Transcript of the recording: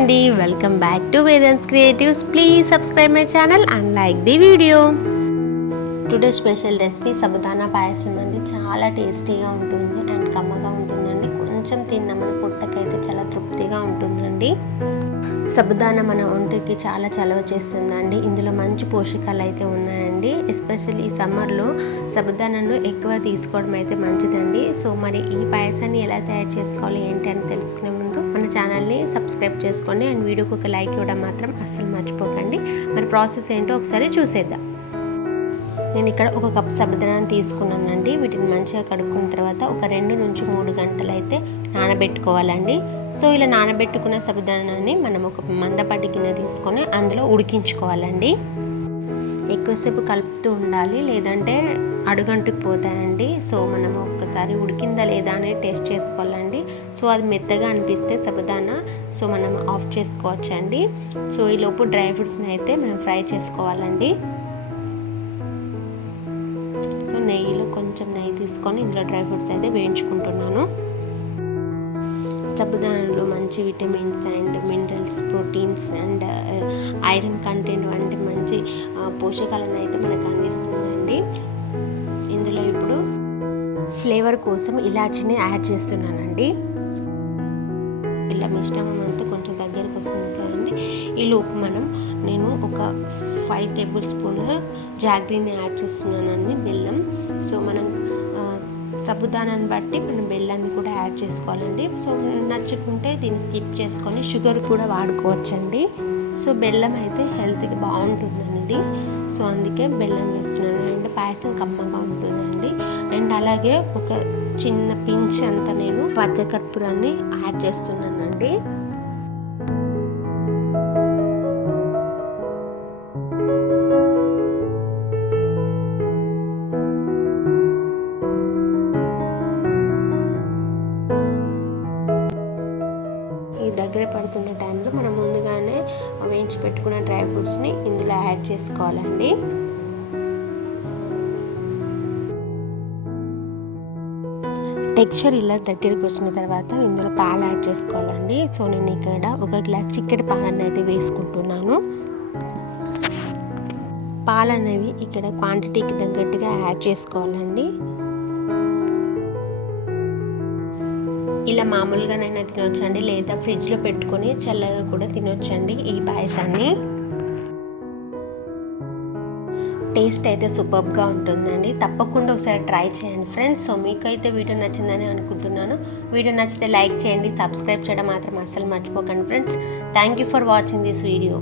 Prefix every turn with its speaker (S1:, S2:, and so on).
S1: అండి. Welcome back to Vedans creatives please subscribe my channel and like the video today special recipe sabudana payasam అండి. చాలా టేస్టీగా ఉంటుంది and కమ్మగా ఉంటుందండి. కొంచెం తిన్న మన పుట్టకైతే చాలా తృప్తిగా ఉంటుందండి. సబుదానా మన ఒంటికి చాలా చలవ చేస్తుందండి. ఇందులో మంచి పోషకాలు అయితే ఉన్నాయండి. ఎస్పెషల్లీ ఈ సమ్మర్లో సబుదానాను ఎక్కువ తీసుకోవడం అయితే మంచిదండి. సో మరి ఈ పాయసాన్ని ఎలా తయారు చేసుకోవాలి ఏంటి అని తెలుసుకునే ముందు ఛానల్ని సబ్స్క్రైబ్ చేసుకోండి అండ్ వీడియోకి ఒక లైక్ ఇవ్వడం మాత్రం అస్సలు మర్చిపోకండి. మరి ప్రాసెస్ ఏంటో ఒకసారి చూసేద్దాం. నేను ఇక్కడ ఒక కప్ సబుదానాన్ని తీసుకున్నానండి. వీటిని మంచిగా కడుక్కున్న తర్వాత ఒక రెండు నుంచి మూడు గంటలు అయితే నానబెట్టుకోవాలండి. సో ఇలా నానబెట్టుకున్న సబుదానాన్ని మనం ఒక మందపాటి గిన్నె తీసుకొని అందులో ఉడికించుకోవాలండి. ఎక్కువసేపు కలుపుతూ ఉండాలి లేదంటే అడుగంటుకు పోతాయండి. సో మనం ఒక్కసారి ఉడికిందా లేదా అనేది టేస్ట్ చేసుకోవాలండి. సో అది మెత్తగా అనిపిస్తే సబుదానా సో మనం ఆఫ్ చేసుకోవచ్చండి. సో ఈలోపు డ్రై ఫ్రూట్స్ని అయితే మనం ఫ్రై చేసుకోవాలండి. సో నెయ్యిలో కొంచెం నెయ్యి తీసుకొని ఇందులో డ్రై ఫ్రూట్స్ అయితే వేయించుకుంటున్నాను. సబ్బుదానంలో మంచి vitamins and minerals proteins and iron content వంటి మంచి పోషకాలను అయితే మనకు అందిస్తుందండి. ఇందులో ఇప్పుడు ఫ్లేవర్ కోసం ఇలాచీని యాడ్ చేస్తున్నానండి. మిశ్రమం అంతా కొంచెం దగ్గరకు వస్తుంది కదండి. ఈ మనం నేను ఒక ఫైవ్ టేబుల్ స్పూన్ల జాగ్రీని యాడ్ చేస్తున్నానండి బెల్లం. సో మనం సబుదానాన్ని బట్టి మనం బెల్లాన్ని కూడా యాడ్ చేసుకోవాలండి. సో నచ్చుకుంటే దీన్ని స్కిప్ చేసుకొని షుగర్ కూడా వాడుకోవచ్చండి. సో బెల్లం అయితే హెల్త్కి బాగుంటుందండి. సో అందుకే బెల్లం వేస్తున్నాను. అండ్ పాయసం కమ్మగా ఉంటుందండి. అండ్ అలాగే ఒక చిన్న పించ్ అంతా నేను పచ్చకర్పూరాన్ని యాడ్ చేస్తున్నానండి. ఈ దగ్గర పడుతున్న టైంలో మనం ముందుగానే వేయించి పెట్టుకున్న డ్రై ఫ్రూట్స్ని ఇందులో యాడ్ చేసుకోవాలండి. టెక్స్చర్ ఇలా దగ్గరికి వచ్చిన తర్వాత ఇందులో పాలు యాడ్ చేసుకోవాలండి. సో నేను ఇక్కడ ఒక గ్లాస్ చిక్కటి పాలన్నీ అయితే వేసుకుంటున్నాను. పాలు అనేవి ఇక్కడ క్వాంటిటీకి తగ్గట్టుగా యాడ్ చేసుకోవాలండి. ఇలా మామూలుగానైనా తినొచ్చండి. లేదా ఫ్రిడ్జ్లో పెట్టుకొని చల్లగా కూడా తినొచ్చండి ఈ పాయసాన్ని. టేస్ట్ అయితే సూపర్గా ఉంటుందండి. తప్పకుండా ఒకసారి ట్రై చేయండి ఫ్రెండ్స్. సో మీకు అయితే వీడియో నచ్చిందని అనుకుంటున్నాను. వీడియో నచ్చితే లైక్ చేయండి సబ్స్క్రైబ్ చేయడం మాత్రం అస్సలు మర్చిపోకండి friends. Thank you for watching this video.